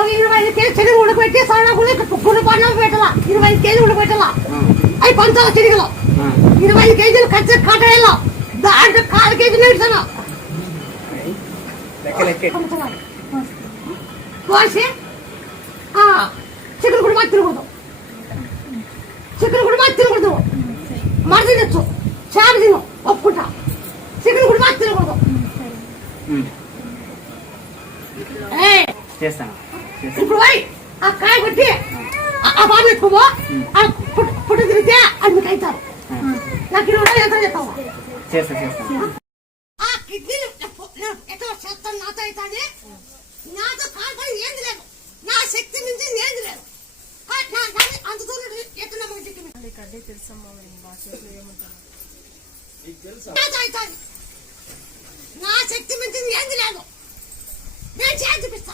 ఒక 25 కేజీ చెరువు ఉడకబెట్టి సోనా గుడి పన్నం పెట్టాల 25 కేజీ ఉడకబెట్టాల అవి పంచాల చెరువులో 25 కేజీలు ఖర్చు కట్టేయాల దాంట్లో 1/4 కేజీ నేర్చాను కోసి చికెన్ కూడా మాకు తినకూడదు చికెన్ కూడా మాకు తినకూడదు మరద తినచ్చు చేప తిను ఒప్పుకుంటా చికెన్ కూడా మాకు తినకూడదు ఇప్పుడు పోయి ఆ కాయ కొట్టి ఆ బాబు ఎత్తుకోబో పుట్టు తిరిగితే అది మీకు అవుతారు నాకు 20 రోజులు ఎంత చెప్తావా ఆ కిడ్నీలు ఎట్లా చేస్తాను నాతో అవుతుంది నాతో కాల్పడి ఏంది లేదు నా శక్తి నుంచి ఏంది లేదు అంత దూరం ఎట్లా నా శక్తి మించింది ఏంది లేదు నేను చేసి చూపిస్తా